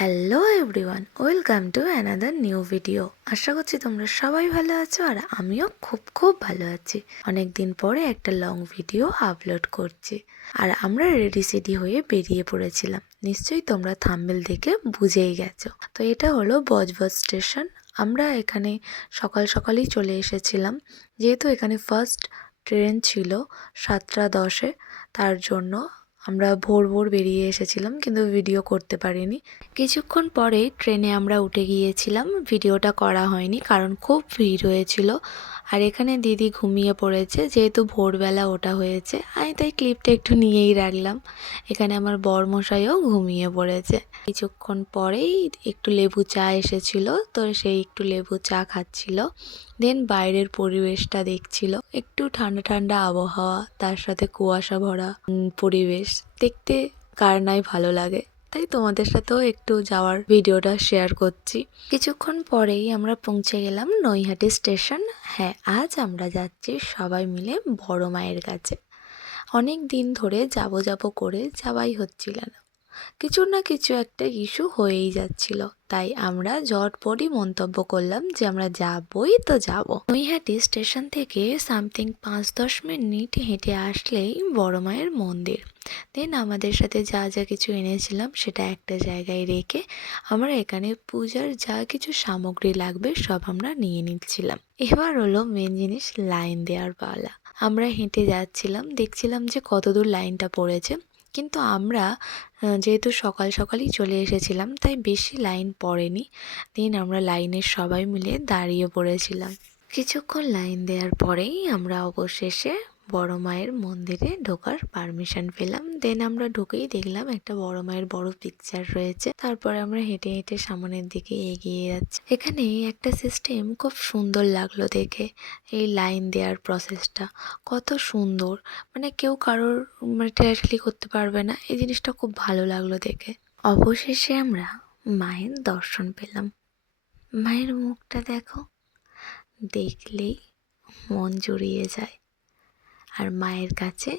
Hello everyone welcome to another new video আশা করছি তোমরা সবাই ভালো আছো আর আমিও খুব খুব ভালো আছি। অনেক দিন পরে একটা লং ভিডিও আপলোড করছি। আর আমরা রেডি সেডি হয়ে বেরিয়ে পড়েছিলাম। নিশ্চয়ই তোমরা থাম্বেল দেখে বুঝেই গেছো। তো এটা হলো বজবজ স্টেশন আমরা এখানে সকাল সকালেই চলে এসেছিলাম। যেহেতু এখানে ফার্স্ট ট্রেন ছিল সাতটা দশে, তার জন্য আমরা ভোর ভোর বেরিয়ে এসেছিলাম, কিন্তু ভিডিও করতে পারিনি। কিছুক্ষণ পরে ট্রেনে আমরা উঠে গিয়েছিলাম ভিডিওটা করা হয়নি, কারণ খুব ভিড় হয়েছিল। আর এখানে দিদি ঘুমিয়ে পড়েছে, যেহেতু ভোরবেলা ওটা হয়েছে, আমি তাই ক্লিপটা একটু নিয়েই রাখলাম। এখানে আমার বরমশাইও ঘুমিয়ে পড়েছে। কিছুক্ষণ পরেই একটু লেবু চা এসেছিল, তো সেই একটু লেবু চা খাচ্ছিল দেন বাইরের পরিবেশটা দেখছিল। একটু ঠান্ডা ঠান্ডা আবহাওয়া, তার সাথে কুয়াশা ভরা পরিবেশ, দেখতে কার নাই ভালো লাগে। তাই তোমাদের সাথেও একটু যাওয়ার ভিডিওটা শেয়ার করছি। কিছুক্ষণ পরেই আমরা পৌঁছে গেলাম নৈহাটি স্টেশন। হ্যাঁ আজ আমরা যাচ্ছি সবাই মিলে বড় মায়ের কাছে। অনেক দিন ধরে যাব যাব করে যাওয়াই হচ্ছিল না। কিছু না কিছু একটা ইস্যু হয়েই যাচ্ছিল। তাই আমরা ঝটপটই মন্তব্য করলাম যে আমরা যাবই তো যাব। নৈহাটি স্টেশন থেকে সামথিং পাঁচ দশ মিনিট হেঁটে আসলেই বড় মায়ের মন্দির। দেন আমাদের সাথে যা যা কিছু এনেছিলাম সেটা একটা জায়গায় রেখে আমরা এখানে পূজার যা কিছু সামগ্রী লাগবে সব আমরা নিয়ে নিচ্ছিলাম। এবার হলো মেন জিনিস লাইন দেওয়ার পালা। আমরা হেঁটে যাচ্ছিলাম, দেখছিলাম যে কতদূর লাইনটা পড়েছে। কিন্তু আমরা যেহেতু সকাল সকালই চলে এসেছিলাম, তাই বেশি লাইন পড়েনি। দিন আমরা লাইনের সবাই মিলে দাঁড়িয়ে পড়েছিলাম। কিছুক্ষণ লাইন দেওয়ার পরেই আমরা অবশেষে বড় মায়ের মন্দিরে ঢোকার পারমিশন পেলাম। দেন আমরা ঢুকেই দেখলাম একটা বড় মায়ের বড় পিকচার রয়েছে। তারপরে আমরা হেঁটে হেঁটে সামনের দিকে এগিয়ে যাচ্ছি। এখানে একটা সিস্টেম খুব সুন্দর লাগল দেখে, এই লাইন দেওয়ার প্রসেসটা কত সুন্দর মানে কেউ কারোর মানে ঠেলাঠেলি করতে পারবে না। এই জিনিসটা খুব ভালো লাগল দেখে। অবশেষে আমরা মায়ের দর্শন পেলাম। মায়ের মুখটা দেখো, দেখলেই মন জুড়িয়ে যায়। আর মায়ের কাছে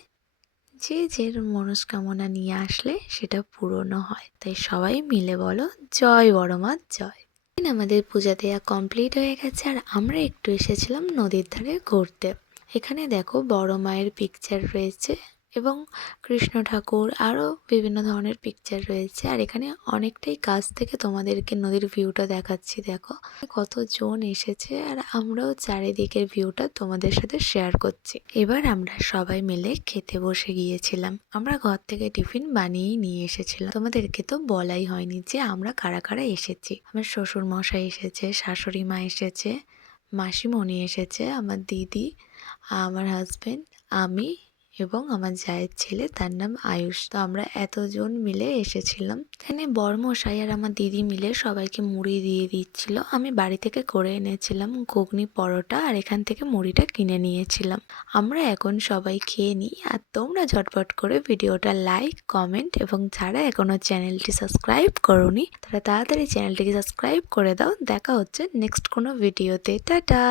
যে যে মনস্কামনা নিয়ে আসলে সেটা পূরণও হয়। তাই সবাই মিলে বলো, জয় বড় মা, জয়। আমাদের পূজা দেওয়া কমপ্লিট হয়ে গেছে আর আমরা একটু এসেছিলাম নদীর ধারে ঘুরতে। এখানে দেখো বড় মায়ের পিকচার রয়েছে। এবং কৃষ্ণ ঠাকুর আরও বিভিন্ন ধরনের পিকচার রয়েছে। আর এখানে অনেকটাই কাছ থেকে তোমাদেরকে নদীর ভিউটা দেখাচ্ছি, দেখো। কতজন এসেছে আর আমরাও চারিদিকের ভিউটা তোমাদের সাথে শেয়ার করছি। এবার আমরা সবাই মিলে খেতে বসে গিয়েছিলাম। আমরা ঘর থেকে টিফিন বানিয়েই নিয়ে এসেছিলাম। তোমাদেরকে তো বলাই হয়নি যে আমরা কারা কারা এসেছি। আমার শ্বশুর মশাই এসেছে, শাশুড়ি মা এসেছে, মাসিমণি এসেছে, আমার দিদি, আমার হাজবেন্ড আমি এবং আমার জায়ের ছেলে, তার নাম আয়ুষ। তো আমরা এতজন মিলে এসেছিলাম। এখানে বরমশাই আর আমার দিদি মিলে সবাইকে মুড়ি দিয়ে দিচ্ছিল। আমি বাড়ি থেকে করে এনেছিলাম ঘুগনি পরোটা আর এখান থেকে মুড়িটা কিনে নিয়েছিলাম। আমরা এখন সবাই খেয়ে নিই আর তোমরা ঝটপট করে ভিডিওটা লাইক, কমেন্ট এবং যারা এখনও চ্যানেলটি সাবস্ক্রাইব করোনি, তারা তাড়াতাড়ি চ্যানেলটিকে সাবস্ক্রাইব করে দাও। দেখা হচ্ছে নেক্সট কোনো ভিডিওতে। টাটা!